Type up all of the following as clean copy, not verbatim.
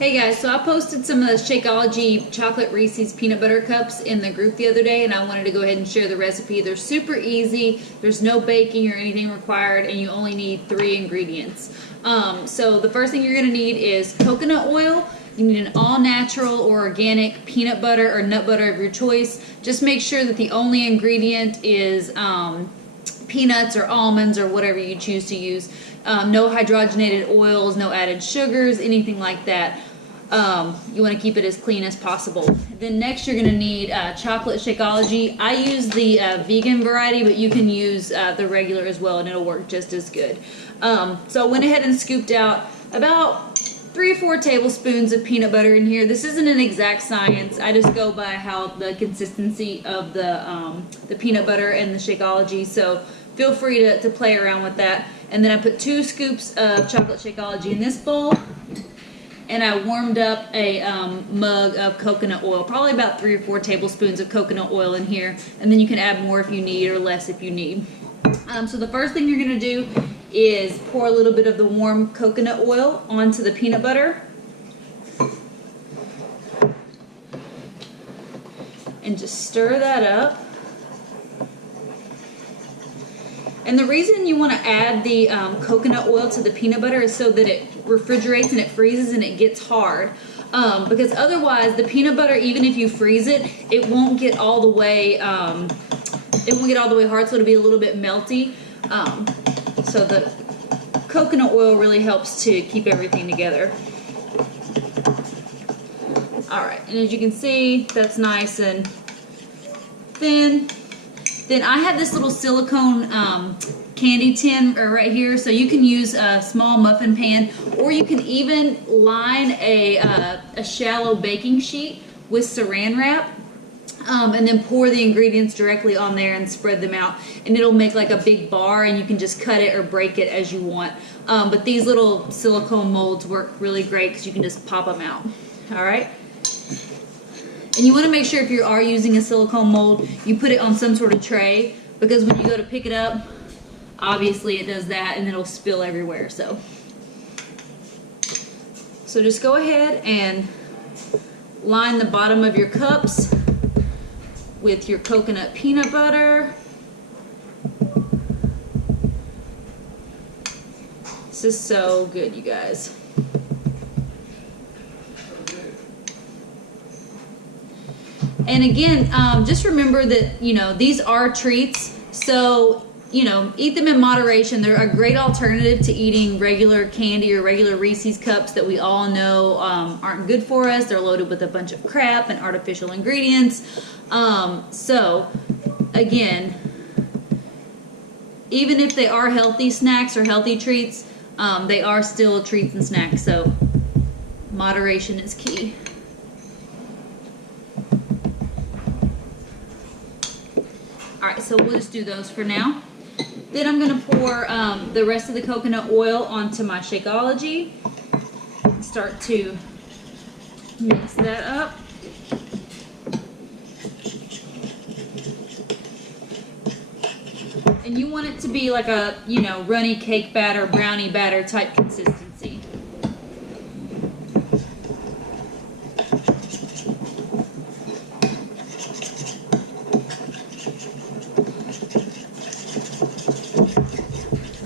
Hey guys, so I posted some of the Shakeology chocolate Reese's peanut butter cups in the group the other day, and I wanted to go ahead and share the recipe. They're super easy, there's no baking or anything required, and you only need 3 ingredients. So the first thing you're going to need is coconut oil. You need an all-natural or organic peanut butter or nut butter of your choice. Just make sure that the only ingredient is peanuts or almonds or whatever you choose to use. No hydrogenated oils, no added sugars, anything like that. You want to keep it as clean as possible. Then next you're going to need chocolate Shakeology. I use the vegan variety, but you can use the regular as well and it'll work just as good. So I went ahead and scooped out about 3 or 4 tablespoons of peanut butter in here. This isn't an exact science. I just go by how the consistency of the peanut butter and the Shakeology, so feel free to play around with that. And then I put 2 scoops of chocolate Shakeology in this bowl, and I warmed up a mug of coconut oil, probably about 3 or 4 tablespoons of coconut oil in here, and then you can add more if you need or less if you need. So the first thing you're going to do is pour a little bit of the warm coconut oil onto the peanut butter and just stir that up. And the reason you want to add the coconut oil to the peanut butter is so that it refrigerates and it freezes and it gets hard. Because otherwise the peanut butter, even if you freeze it, it won't get all the way hard, so it'll be a little bit melty. So the coconut oil really helps to keep everything together. Alright, and as you can see, that's nice and thin. Then I have this little silicone candy tin right here, so you can use a small muffin pan, or you can even line a shallow baking sheet with saran wrap, and then pour the ingredients directly on there and spread them out, and it'll make like a big bar, and you can just cut it or break it as you want. But these little silicone molds work really great because you can just pop them out. All right. And you want to make sure if you are using a silicone mold, you put it on some sort of tray, because when you go to pick it up, obviously it does that and it'll spill everywhere. So just go ahead and line the bottom of your cups with your coconut peanut butter. This is so good, you guys. And again, just remember that, these are treats, so, eat them in moderation. They're a great alternative to eating regular candy or regular Reese's cups that we all know aren't good for us. They're loaded with a bunch of crap and artificial ingredients. So, again, even if they are healthy snacks or healthy treats, they are still treats and snacks, so moderation is key. Alright, so we'll just do those for now. Then I'm going to pour the rest of the coconut oil onto my Shakeology. Start to mix that up. And you want it to be like a, runny cake batter, brownie batter type consistency.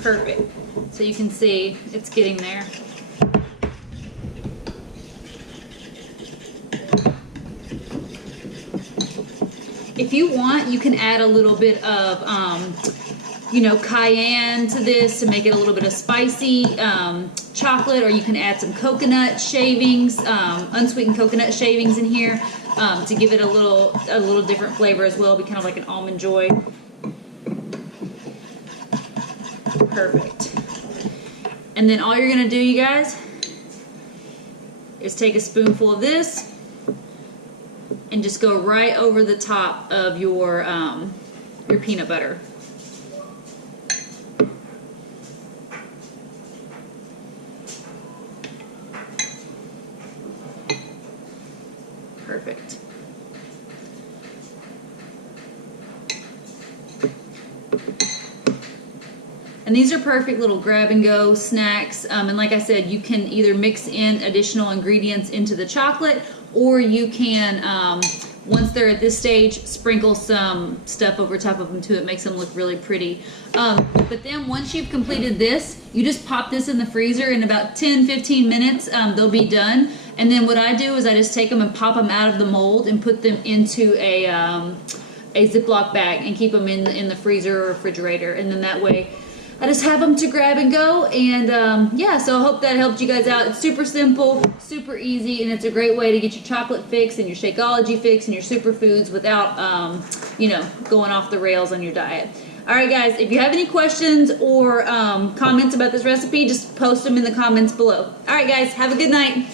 Perfect. So you can see it's getting there. If you want, you can add a little bit of, cayenne to this to make it a little bit of spicy chocolate, or you can add some coconut shavings, unsweetened coconut shavings in here to give it a little different flavor as well. It'll be kind of like an almond joy. Perfect. And then all you're going to do, you guys, is take a spoonful of this and just go right over the top of your peanut butter. Perfect. And these are perfect little grab and go snacks. And like I said, you can either mix in additional ingredients into the chocolate, or you can, once they're at this stage, sprinkle some stuff over top of them too. It makes them look really pretty. But then once you've completed this, you just pop this in the freezer. In about 10-15 minutes, they'll be done. And then what I do is I just take them and pop them out of the mold and put them into a Ziploc bag and keep them in the freezer or refrigerator. And then that way I just have them to grab and go. And yeah, so I hope that helped you guys out. It's super simple, super easy, and it's a great way to get your chocolate fix and your Shakeology fix and your superfoods without, you know, going off the rails on your diet. All right, guys, if you have any questions or comments about this recipe, just post them in the comments below. All right, guys, have a good night.